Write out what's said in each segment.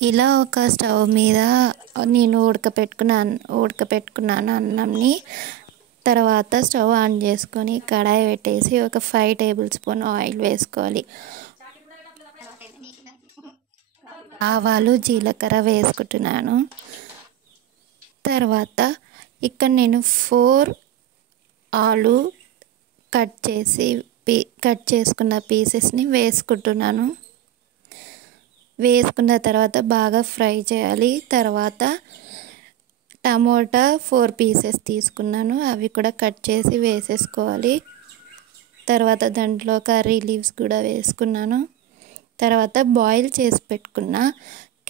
ఇలా ఒక స్టవ్ మీద నేను ఉడకపెట్టుకున్నాను అన్నంని. తర్వాత స్టవ్ ఆన్ చేసుకొని కడాయి పెట్టేసి ఒక 5 టేబుల్ స్పూన్ ఆయిల్ వేసుకోవాలి. ఆవాలు జీలకర్ర వేసుకుంటున్నాను. తర్వాత ఇక్కడ నేను 4 ఆలు కట్ చేసుకున్న పీసెస్ని వేసుకుంటున్నాను. వేసుకున్న తర్వాత బాగా ఫ్రై చేయాలి. తర్వాత టమోటా 4 పీసెస్ తీసుకున్నాను, అవి కూడా కట్ చేసి వేసేసుకోవాలి. తర్వాత దాంట్లో కర్రీ లీవ్స్ కూడా వేసుకున్నాను. తర్వాత బాయిల్ చేసి పెట్టుకున్న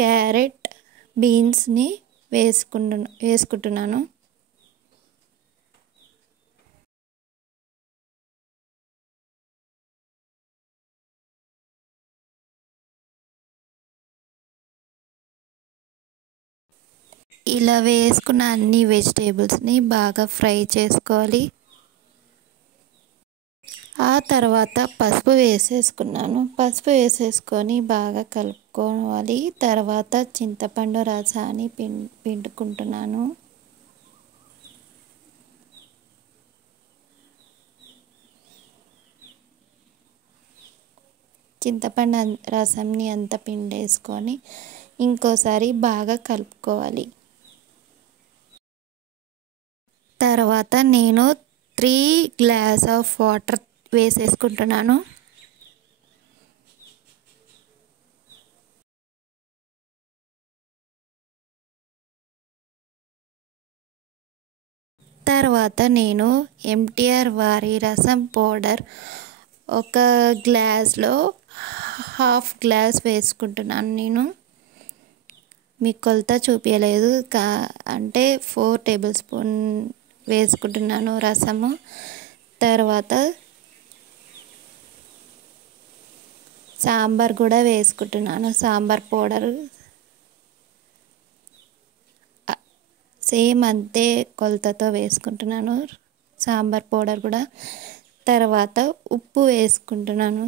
క్యారెట్ బీన్స్ని వేసుకుంటున్నాను. ఇలా వేసుకున్న అన్ని వెజిటేబుల్స్ని బాగా ఫ్రై చేసుకోవాలి. ఆ తర్వాత పసుపు వేసేసుకొని బాగా కలుపుకోవాలి. తర్వాత చింతపండు రసాన్ని పిండుకుంటున్నాను. చింతపండు రసంని అంతా పిండేసుకొని ఇంకోసారి బాగా కలుపుకోవాలి. తర్వాత నేను 3 గ్లాస్ ఆఫ్ వాటర్ వేసేసుకుంటున్నాను. తర్వాత నేను ఎంటీఆర్ వారి రసం పౌడర్ ఒక గ్లాస్లో 1/2 గ్లాస్ వేసుకుంటున్నాను. నేను మీకు కొలత చూపించలేదు, అంటే 4 టేబుల్ స్పూన్ వేసుకుంటున్నాను రసము. తర్వాత సాంబార్ కూడా వేసుకుంటున్నాను, సాంబార్ పౌడర్ సేమ్ అంతే కొలతతో వేసుకుంటున్నాను సాంబార్ పౌడర్ కూడా. తర్వాత ఉప్పు వేసుకుంటున్నాను,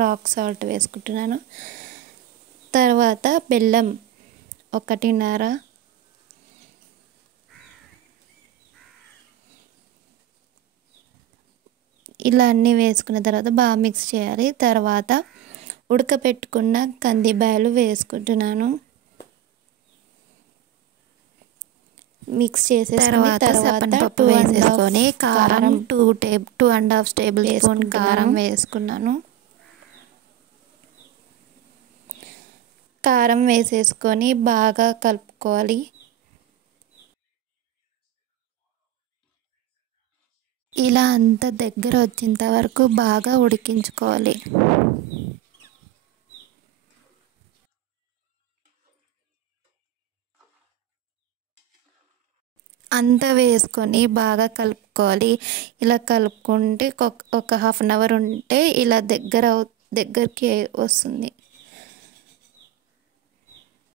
రాక్ సాల్ట్ వేసుకుంటున్నాను. తర్వాత బెల్లం 1.5. ఇలా అన్నీ వేసుకున్న తర్వాత బాగా మిక్స్ చేయాలి. తర్వాత ఉడకపెట్టుకున్న కందిబ్యాలు వేసుకుంటున్నాను. మిక్స్ చేసేసుకుని తర్వాత పప్పు వేసేసుకొని కారం 2.5 టేబుల్ స్పూన్ కారం వేసుకున్నాను. కారం వేసేసుకొని బాగా కలుపుకోవాలి. ఇలా అంత దగ్గర వచ్చేంత వరకు బాగా ఉడికించుకోవాలి. అంతా వేసుకొని బాగా కలుపుకోవాలి. ఇలా కలుపుకుంటే ఒక 1/2 అవర్ ఉంటే ఇలా దగ్గరికి వస్తుంది.